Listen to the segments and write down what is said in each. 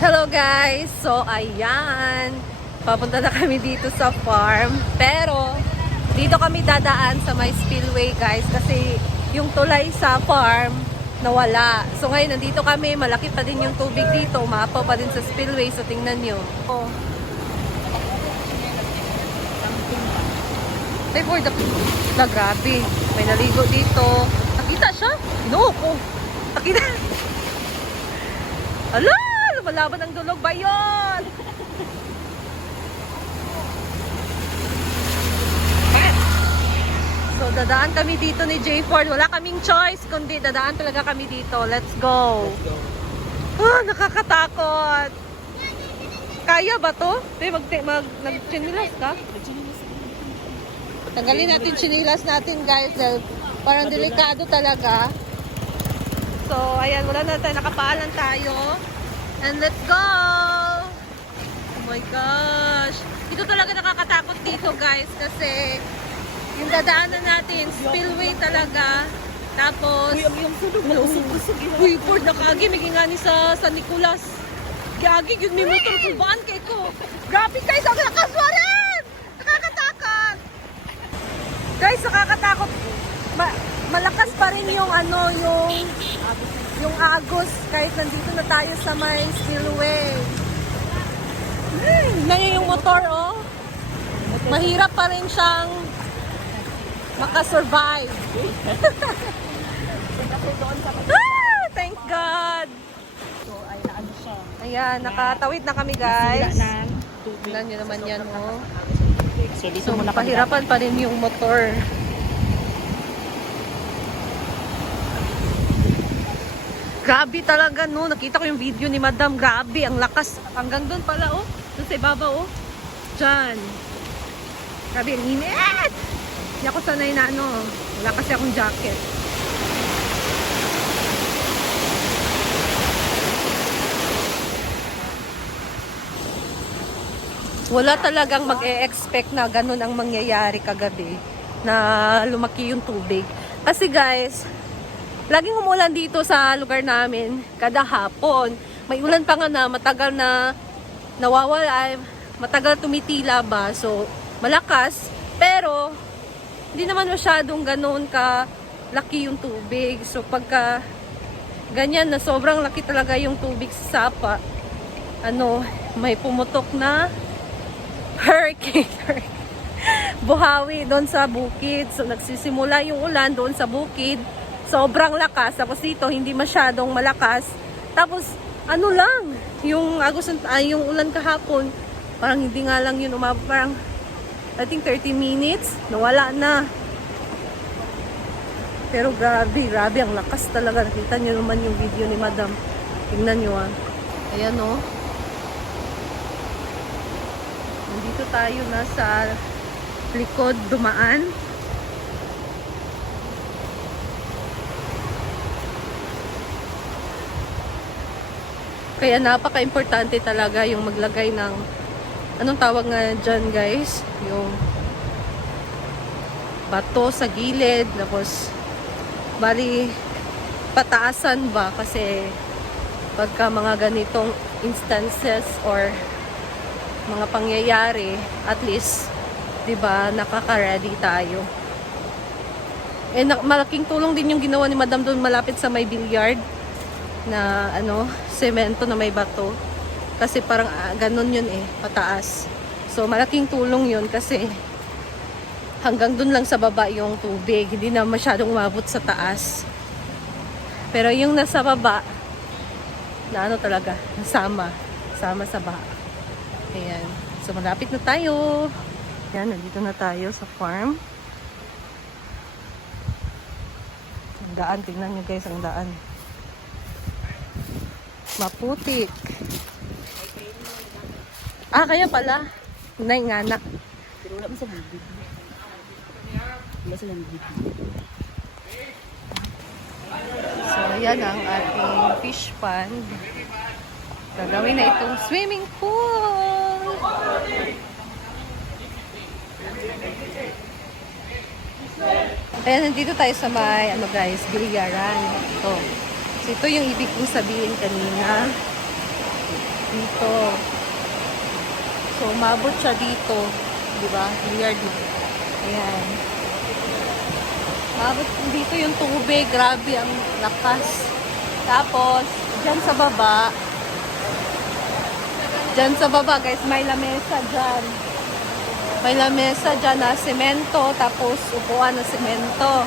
Hello guys! So ayan, papunta na kami dito sa farm. Pero dito kami dadaan sa may spillway guys kasi yung tulay sa farm nawala. So ngayon nandito kami, malaki pa din yung tubig dito, umapaw pa din sa spillway. So tingnan nyo. Oh. Say for the grabe. May naligo dito. Nakita siya? No ko. Nakita. Ala! Lumalaban ang dulog ba yun? So dadaan kami dito ni J Ford. Wala kaming choice kundi dadaan talaga kami dito. Let's go. Ah, nakakatakot. Kaya ba to? Nag-chinilas ka? Tanggalin natin chinilas natin guys. Dahil parang delikado talaga. So ayan, wala na tayo. Nakapaalan tayo. And let's go! Oh my gosh! Ito talaga nakakatakot dito guys kasi yung dadaanan natin, spillway talaga. Tapos, uy, Ford nakagi, may gingani sa San Nicolas. Gagi, yun may motor kubaan kay ko. Grabe guys, ang lakas mo rin! Nakakatakot! Guys, nakakatakot. Malakas pa rin yung ano, yung agos kahit nandito na tayo sa may spillway. Ngayon yung motor, oh. Mahirap pa rin siyang makasurvive. Ah, thank God. So, ay naano siya. Ayan, nakatawid na kami guys. Tignan nyo naman yan, oh. So, dito So, muna pahirapan pa rin yung motor. Grabe talaga, no. Nakita ko yung video ni Madam. Grabe, ang lakas. Hanggang doon pala, oh. Doon sa ibabaw, oh. Diyan. Grabe, ang init. Hindi ako sanay na, ano. Wala kasi akong jacket. Wala talagang mag-e-expect na ganun ang mangyayari kagabi. Na lumaki yung tubig. Kasi guys, laging umulan dito sa lugar namin kada hapon. May ulan pa nga na matagal na nawawala, matagal tumitila ba. So, malakas. Pero, hindi naman masyadong ganoon ka laki yung tubig. So, pagka ganyan na sobrang laki talaga yung tubig sa sapa, ano, may pumutok na hurricane. Buhawi doon sa bukid. So, nagsisimula yung ulan doon sa bukid. Sobrang lakas. Tapos dito, hindi masyadong malakas. Tapos, ano lang, yung yung ulan kahapon, parang hindi nga lang yun umabot. Parang, I think 30 minutes, nawala na. Pero grabe, ang lakas talaga. Nakita nyo naman yung video ni Madam. Tingnan nyo, ah. Ayan, oh. Nandito tayo na sa likod dumaan. Kaya napaka-importante talaga yung maglagay ng, anong tawag nga dyan guys? Yung bato sa gilid, tapos bali pataasan ba? Kasi pagka mga ganitong instances or mga pangyayari, at least, diba, nakaka-ready tayo. Eh, malaking tulong din yung ginawa ni Madam doon malapit sa may billiard na ano, semento na may bato. Kasi parang ganun yun eh, pataas. So malaking tulong yun kasi hanggang dun lang sa baba yung tubig. Hindi na masyadong umabot sa taas. Pero yung nasa baba, na ano talaga, sama sa baha. Ayan. So malapit na tayo. Ayan, nandito na tayo sa farm. Ang daan, tingnan nyo guys, ang daan. Maputik. Ah, kaya pala. Nay nga na. Pero wala mo sa bibig. Wala silang bibig. So, yan ang ating fish pond. Gagawin na itong swimming pool. Ayan, nandito tayo sa may, ano guys, bilyaran. Ito. So, ito yung ibig kong sabihin kanina. Dito. So, umabot siya dito. Diba? Weird mo. Ayan. Umabot dito yung tubig. Grabe ang lakas. Tapos, dyan sa baba. Dyan sa baba, guys, may lamesa dyan. May lamesa dyan na semento. Tapos, upuan na semento.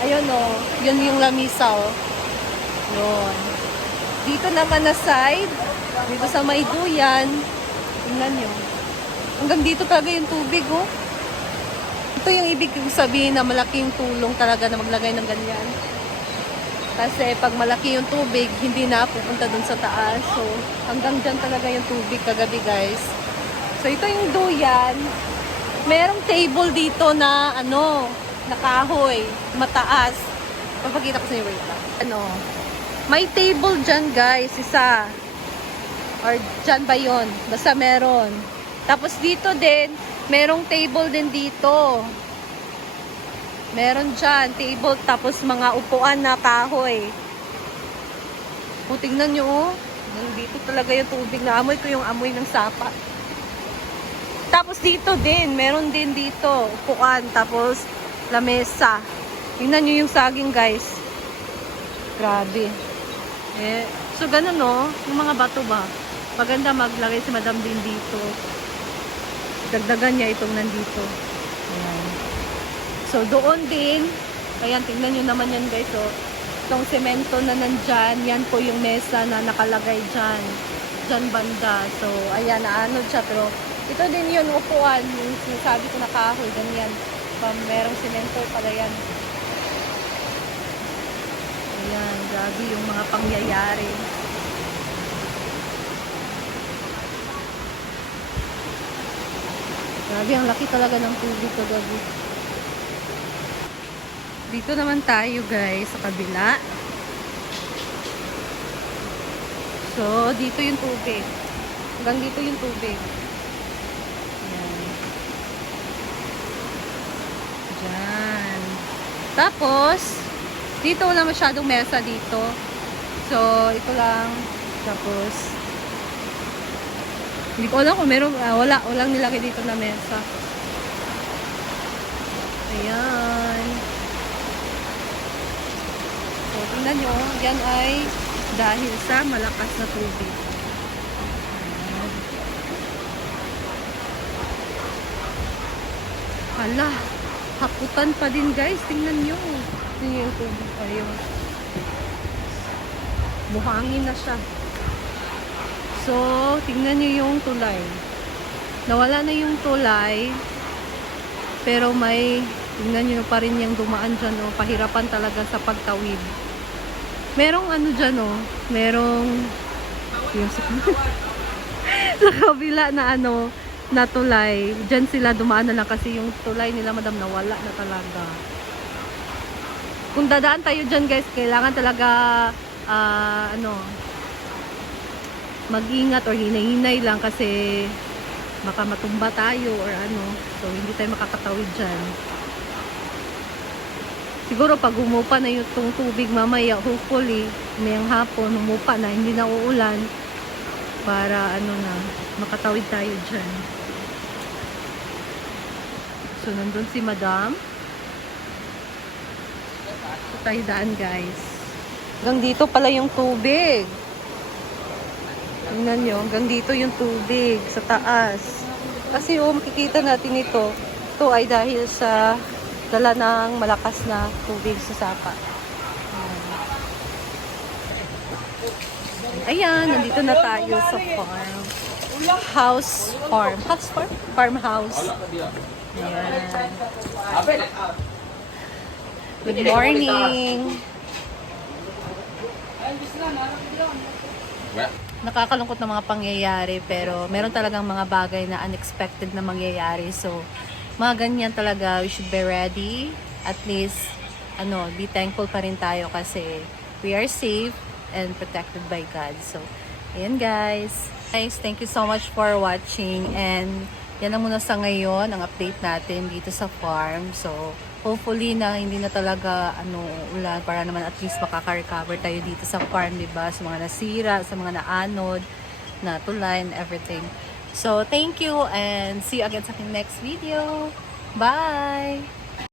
Ayun, oh. Yun yung lamisa, oh. Yun. Dito naman na side. Dito sa may duyan. Tingnan nyo. Hanggang dito talaga yung tubig, oh. Ito yung ibig sabihin na malaking tulong talaga na maglagay ng ganyan. Kasi pag malaki yung tubig, hindi na pupunta dun sa taas. So, hanggang dyan talaga yung tubig kagabi, guys. So, ito yung duyan. Merong table dito na, na kahoy. Mataas. Papakita ko sa inyo, wait lang. May table dyan, guys. Isa. Or dyan ba yun? Basta meron. Tapos dito din, merong table din dito. Meron dyan, table, tapos mga upuan na kahoy. O, tingnan nyo, oh. Dito talaga yung tubig na amoy ko yung amoy ng sapa. Tapos dito din, meron din dito, upuan, tapos lamesa. Tingnan nyo yung saging, guys. Grabe. So, ganun, no? Yung mga bato ba? Maganda maglagay si Madam din dito. Dagdagan niya itong nandito. Ayan. So, doon din, ayan, tingnan nyo naman yan, guys, oh. Itong semento na nandyan, yan po yung mesa na nakalagay dyan. Dyan banda. So, ayan, naano siya, pero ito din yun, upuan, yung sinasabi ko na kahoy, ganyan. Merong semento pala yan. Ayan, grabe yung mga pangyayari. Grabe, ang laki talaga ng tubig kagabi. Dito naman tayo, guys, sa kabila. So, dito yung tubig. Hanggang dito yung tubig. Ayan. Diyan. Tapos, dito wala masyadong mesa dito. So, ito lang. Tapos, hindi ko alam kung meron, walang nilagay dito na mesa. Ayan. So, tingnan nyo, yan ay dahil sa malakas na tubig. Ayan. Hala, haputan pa din, guys. Tingnan nyo. Tingnan yung tubig. Ayun. Buhangin na siya. So, tingnan nyo yung tulay. Nawala na yung tulay. Pero may, tingnan nyo pa rin yung dumaan dyan, oh. Pahirapan talaga sa pagtawid. Merong ano dyan, oh. Merong, yung sa kabila na na tulay. Dyan sila dumaan na lang kasi yung tulay nila, madam, nawala na talaga. Kung dadaan tayo dyan, guys, kailangan talaga, mag-ingat or hinay-hinay lang kasi baka matumba tayo or so hindi tayo makakatawid dyan. Siguro pag humupa na yung tubig mamaya, hopefully mayang hapon humupa na, hindi na uulan para na makatawid tayo dyan. So nandun si Madam. So tayo daan, guys. Hanggang dito pala yung tubig. Tingnan nyo, hanggang dito yung tubig sa taas. Kasi makikita natin ito ay dahil sa dala ng malakas na tubig sa sapa. Ayan, nandito na tayo sa farm. Farmhouse. Ayan. Good morning. Nakakalungkot na mga pangyayari pero meron talagang mga bagay na unexpected na mangyayari. So, mga ganyan talaga, we should be ready. At least, be thankful pa rin tayo kasi we are safe and protected by God. So, ayan, guys. Guys, thank you so much for watching and yan lang muna sa ngayon ang update natin dito sa farm. So, hopefully na hindi na talaga ulan para naman at least makaka-recover tayo dito sa farm, diba? Sa mga nasira, sa mga naanod, na tulay and everything. So, thank you and see you again sa aking next video. Bye!